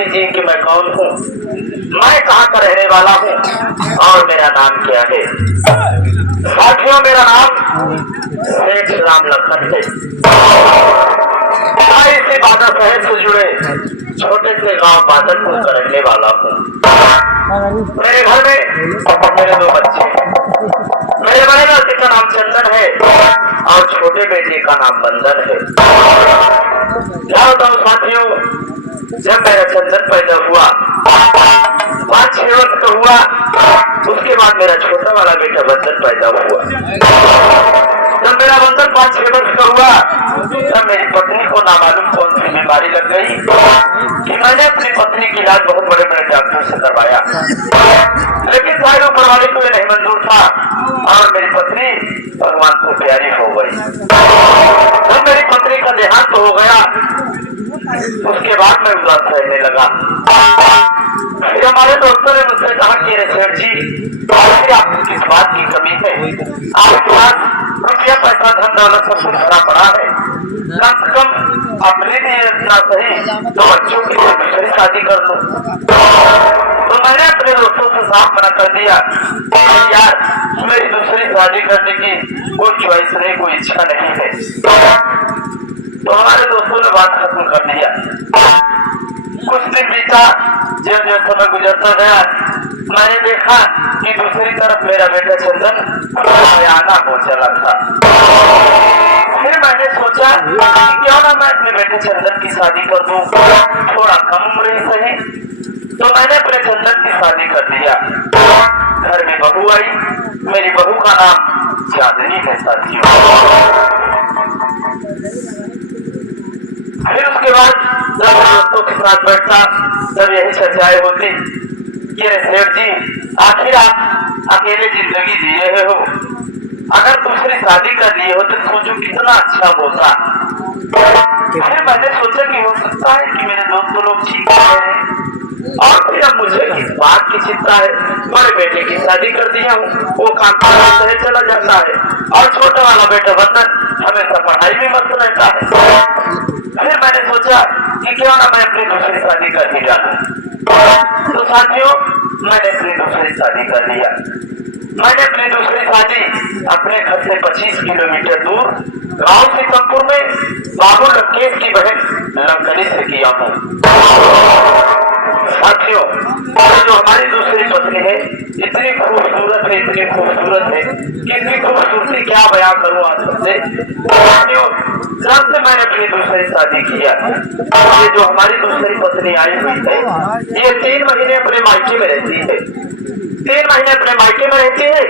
लीजिए कि मैं कौन हूँ, मैं कहाँ का रहने वाला हूँ और मेरा नाम क्या है। साथियों, मेरा नाम सेठ राम लखन है। मैं इसी बादल शहर से जुड़े छोटे से गांव बादलपुर का रहने वाला हूँ। मेरे घर में मेरे दो बच्चे हैं। मेरे बड़े बेटे का नाम चंदन है और छोटे बेटे का नाम बंदन है। जाओ तो साथियों, जब मेरा चंदन पैदा हुआ 5-6 वर्ष का हुआ, उसके बाद मेरा छोटा वाला बेटा बंदन पैदा हुआ। जब मेरा बंदन 5-6 वर्ष का हुआ, तब मेरी पत्नी को नामालूम कौन सी बीमारी लग गई कि मैंने अपनी पत्नी की इलाज बहुत बड़े बड़े डॉक्टर से करवाया, लेकिन शायद ऊपर वाले को नहीं मंजूर था और मेरी पत्नी भगवान को प्यारी हो गई। जब मेरी पत्नी का देहांत हो गया, उसके बाद मैं उदास रहने लगा। फिर हमारे दोस्तों ने मुझसे कहा कि सेठ जी, आखिर आपको किस बात की कमी है? आपके पास रुपया पैसा धन दौलत सब कुछ भरा पड़ा है, कम से कम अपने लिए इतना सही तो बच्चों की दूसरी शादी कर लो। तो मैंने अपने दोस्तों से साफ मना कर दिया, यार मेरी दूसरी शादी करने की कोई चॉइस नहीं, कोई इच्छा नहीं है। तो हमारे दोस्तों ने बात खत्म कर दिया। कुछ दिन बीता, जब जब समय गुजरता गया, मैंने देखा कि दूसरी तरफ मेरा बेटा चंदन आना हो चला था। फिर मैंने सोचा कि क्यों ना मैं अपने बेटे चंदन की शादी कर दूं, थोड़ा कम उम्र ही सही। तो मैंने अपने चंदन की शादी कर दिया। घर में बहू आई, मेरी बहू का नाम चांदनी है साथियों। फिर उसके बाद जब दोस्तों के साथ बैठता, तब यही चर्चाएं होती कि सेठ जी, आखिर आप अकेले जिंदगी जिए हो, अगर दूसरी शादी कर लिए हो तो सोचो कितना अच्छा होता। फिर मैंने सोचा कि हो सकता है कि मेरे दोस्त लोग ठीक है, और फिर अब मुझे किस बात की चिंता है। बड़े बेटे की शादी कर दिया हूँ, वो काम करते चला जाता है, और छोटा वाला बेटा बंदन हमेशा पढ़ाई में मस्त रहता है। फिर मैंने सोचा कि क्यों ना मैं अपनी दूसरी शादी कर ही डालूं। तो साथियों, मैंने अपनी दूसरी शादी कर लिया। मैंने अपनी दूसरी शादी अपने घर से 25 किलोमीटर दूर गांव सीतमपुर में बाबू लकेश की बहन लंकनी से किया हूँ। साथियों, जो हमारी दूसरी पत्नी है, इतनी खूबसूरत है, इतनी खूबसूरत है कि इसकी खूबसूरती क्या बयां करूं आप सबसे। साथियों, जब से मैंने अपनी दूसरी शादी किया, ये जो हमारी दूसरी पत्नी आई हुई है, ये 3 महीने अपने मायके में रहती है। 3 महीने अपने मायके में रहती है,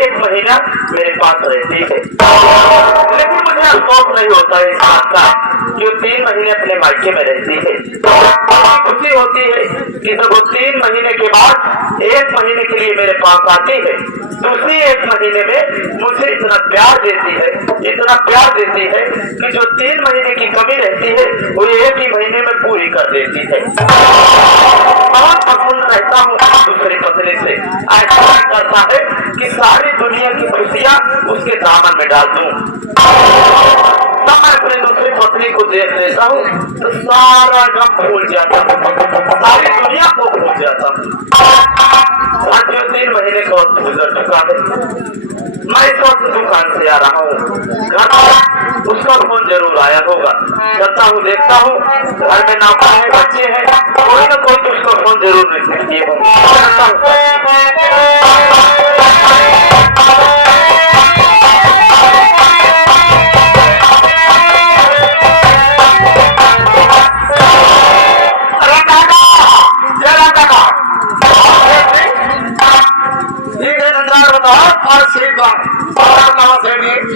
1 महीना मेरे पास रहती है। लेकिन मुझे अफसोस नहीं होता है इस बात का कि वो 3 महीने अपने मायके में रहती है। खुशी होती है कि जब वो 3 महीने के बाद 1 महीने के लिए मेरे पास आती है, दूसरी 1 महीने में मुझे इतना प्यार देती है, इतना प्यार देती है कि जो 3 महीने की कमी रहती है वो 1 ही महीने में पूरी कर देती है। बहुत पसंद रहता हूँ दूसरी पत्नी से, ऐसा करता है कि सारी दुनिया की खुशियाँ उसके दामन में डाल दूं। तब मैं अपनी दूसरी पत्नी को देख लेता हूँ तो सारा गम भूल जाता हूँ, सारी दुनिया को भूल जाता हूँ। आज 3 महीने का वक्त गुजर चुका है। मैं इस वक्त दुकान से आ रहा हूँ, घर पर उसका फोन जरूर आया होगा। चलता हूँ, देखता हूँ घर में नौकर है, बच्चे हैं, कोई ना कोई तो उसका फोन जरूर रिसीव किए होंगे।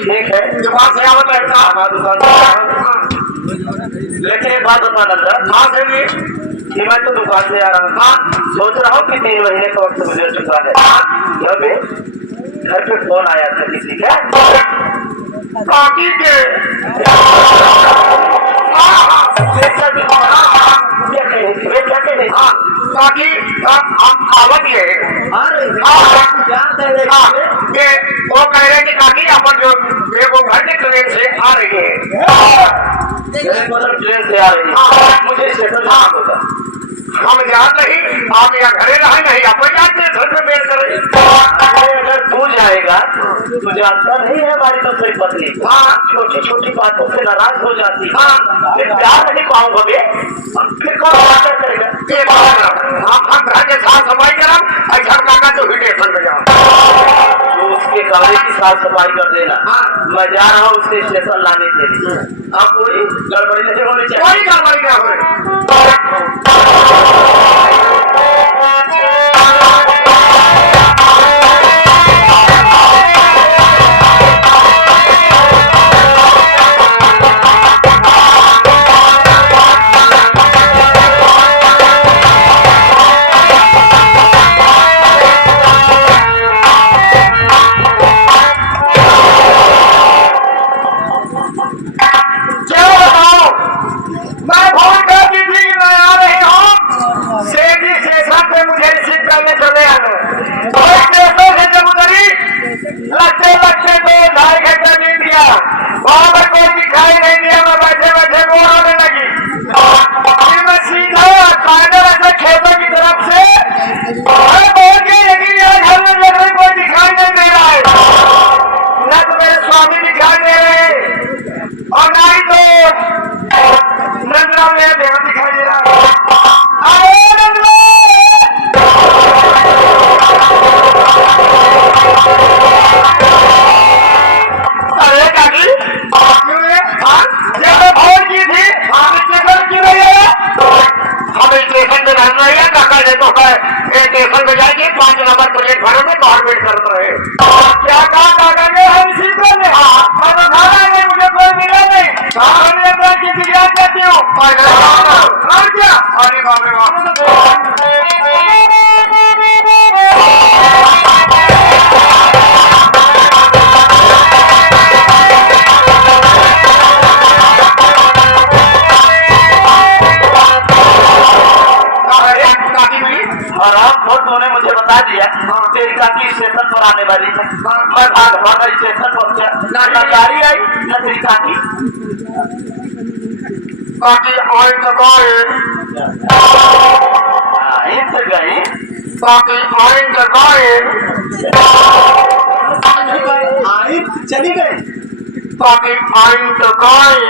ठीक है, दुकान से आवत रहता हमारा दुकान। लेकिन एक बात बता नंदा, कहाँ से भी कि मैं तो दुकान से आ रहा था, सोच रहा हूँ कि 3 महीने का वक्त गुजर चुका है। जब घर पे फोन आया था किसी का, काकी के काकी आवत है, वो कह रहे कि काकी अपन जो वो घर के ट्रेन से आ रही है, ट्रेन से आ रही है, मुझे स्टेशन जाना होगा। हम जान नहीं आप यहाँ घरे रहे नहीं आप जाते घर में बेर करे। अगर तू जाएगा तो जानता नहीं है हमारी दूसरी पत्नी हाँ छोटी छोटी बातों से नाराज हो जाती है। हाँ फिर प्यार नहीं पाऊंगा बे फिर कौन बात करेगा। ये बात हम घर के साफ सफाई करम ऐसा काका तो स्टेशन पे जाओ तो उसके कमरे की साफ सफाई कर देना। हाँ। मैं जा रहा हूँ उसके स्टेशन लाने के लिए। अब कोई गड़बड़ी नहीं होनी चाहिए। कोई गड़बड़ी क्या हो वहां पर कोई दिखाई नहीं दिया। मैं बैठे बैठे बोर होने लगी। फिर मैं सीधा पैदल ऐसे खेतों की तरफ से मैं बोल के लेकिन यार घर में लग रही कोई दिखाई नहीं दे रहा है। न तो मेरे स्वामी दिखाई दे रहे और ना ही तो नंदलाल मेरा देवा दिखाई दे रहा है। अरे नंदलाल अरे काकी भोर की थी स्टेशन की रही है। हम स्टेशन पे रहना है काका ने तो स्टेशन पे जाएगी 5 नंबर प्लेटफॉर्म में बाहर वेट करते रहे। क्या कहा काका ने हम इसी को ने मैं तो खाना नहीं मुझे कोई मिला नहीं। हमने अपना किसी याद करती हूँ और क्या अरे बाप रे बाप और आप खुद उन्होंने मुझे बता दिया तेरी काकी स्टेशन पर आने वाली है। मैं भाग भाग स्टेशन पहुंचा ना गाड़ी आई न तेरी काकी काकी आई तो गए काकी आई तो गए चली गई काकी आई तो गए।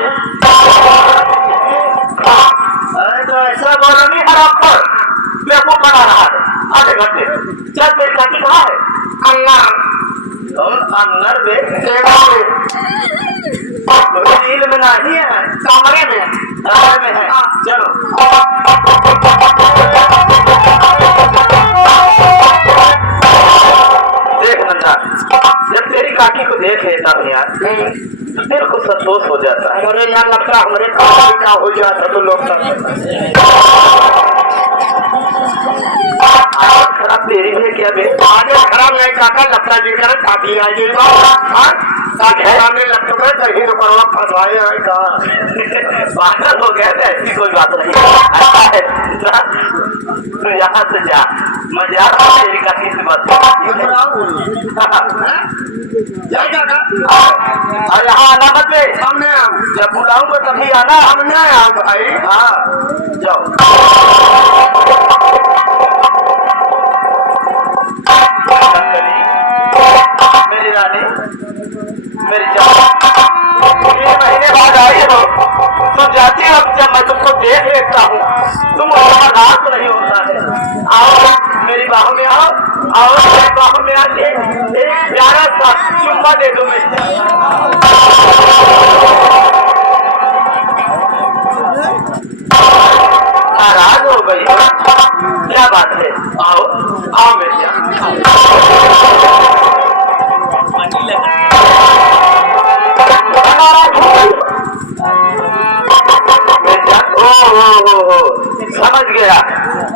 अरे तो ऐसा बोलो नहीं हराम पर बेवकूफ बना रहा है आधे घंटे। चल तेरी काकी कहाँ है। अंदर अंदर में झील में नहीं है कमरे में है। चलो देख नंदा जब तेरी काकी को देख लेता हूँ यार तो दिल को संतोष हो जाता है। हमारे यहाँ लगता हमारे काकी का हो जाता तो लोग खराब तेरी भी क्या बे आगे खराब नहीं काका लगता जी कर काफी आएगी सामने लगता है कहीं तो करवा फंसवाए हैं कहा पागल हो गया था। ऐसी कोई बात नहीं है तो यहाँ से जा मैं जा रहा हूँ तेरी काकी से बात और यहाँ आना मत बे हमने जब बुलाऊंगा तभी आना। हमने आओ भाई हाँ जाओ मेरी रानी मेरी जान 3 महीने बाद आई हो तुम जाती हो। जब मैं तुमको देख लेता हूँ तुम बर्दाश्त नहीं होता है। आओ मेरी बाहों में आओ मेरी बाहों में आके एक प्यारा सा चुम्मा दे दो मेरी। नाराज हो गई क्या बात है। आओ आओ मेरी जान समझ गया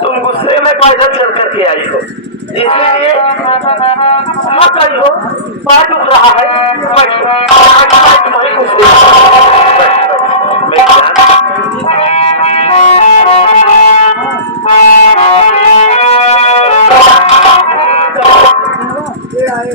तुम गुस्से में पैदल चल करके आई हो इसलिए मत आई हो। पैर दुख रहा है तुम्हारी गुस्से प्यारी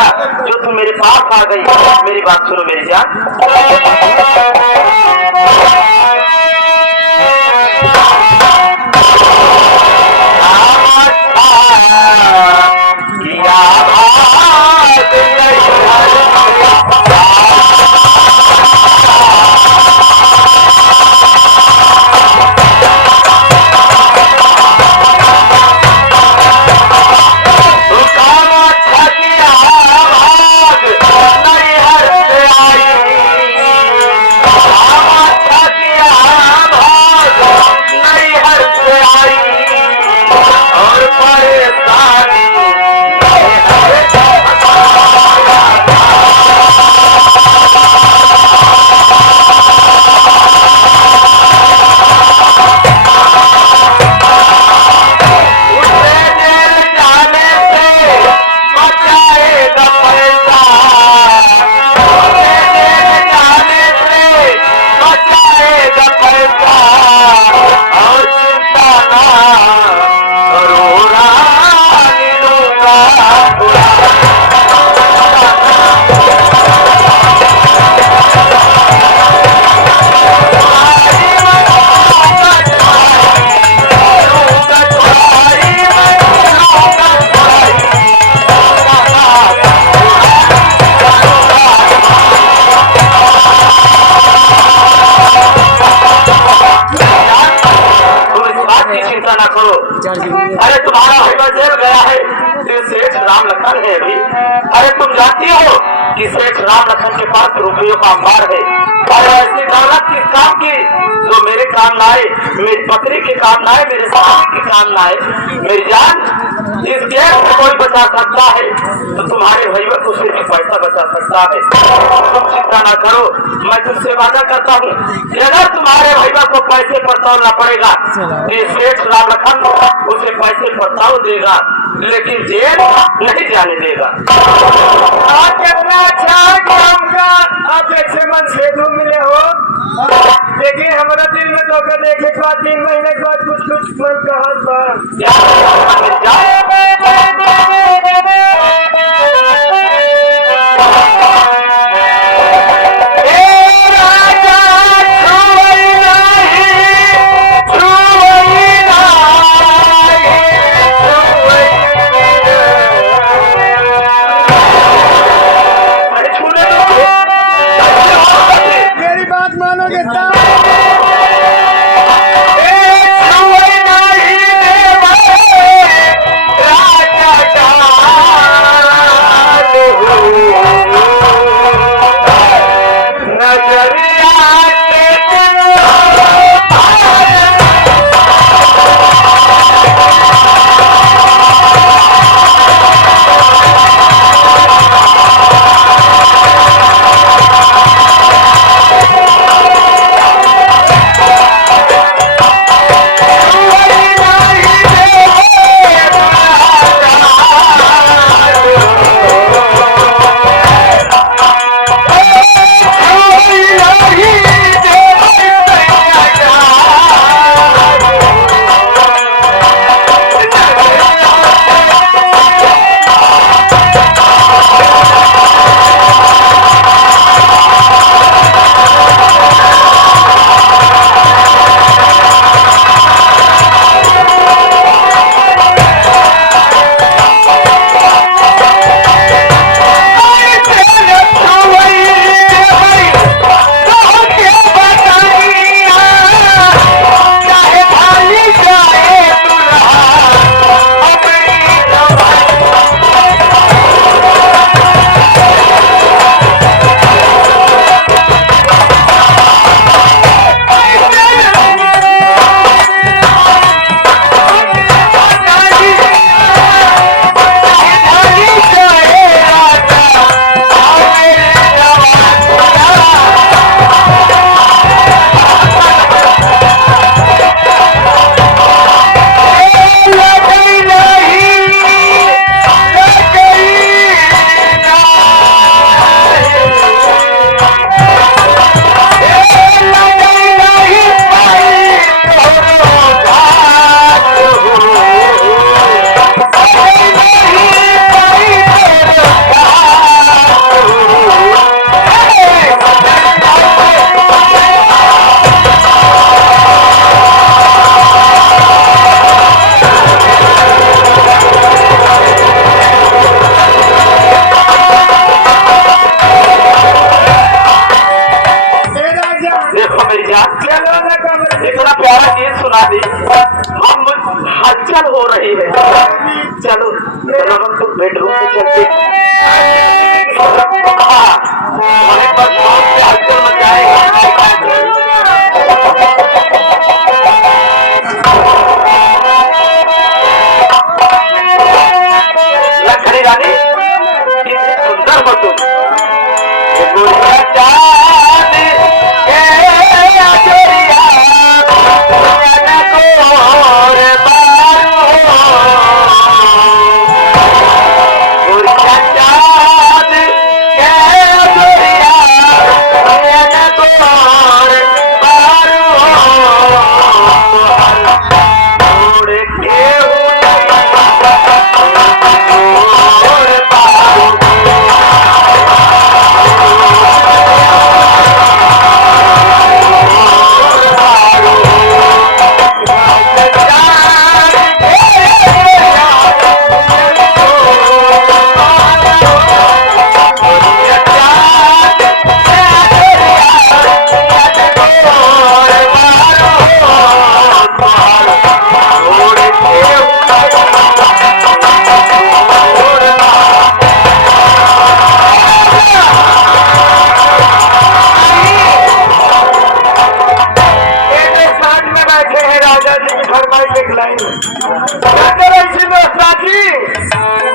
दिया जो तुम मेरे पास आ गई। मेरी बात सुनो मेरी जान। अरे तुम्हारा भैया जेल गया है, सेठ राम लखन है अभी। अरे तुम जानती हो कि सेठ राम लखन के पास रुपयों का अंबार है और ऐसी दौलत किस काम की जो मेरे काम लाए, मेरी पत्नी के काम लाए, मेरे स्वामी के काम लाए। मेरी जान इस गैस को कोई बचा सकता है तो तुम्हारे भैया को सिर्फ पैसा बचा सकता है। तुम चिंता ना करो, मैं तुमसे वादा करता हूँ कि अगर तुम्हारे भैया को पैसे पर तौलना पड़ेगा तो सेठ राम लखन उसे पैसे पर तौल देगा लेकिन जेल नहीं जाने देगा। आज कितना अच्छा काम का आप ऐसे मन से तुम मिले हो, लेकिन हमारा दिल में तो देखे के बाद 3 महीने के बाद कुछ कुछ मन का हाथ इतना प्यारा गीत सुना दी, हम हलचल हो रही है। चलो चलो हम तो बेडरूम में चलते, वहीं पर बहुत से हलचल मचाएगा। लखड़ी रानी कितनी सुंदर हो तुम, राजा जी की फरमाइश एक लाइन क्या करे इसी में जी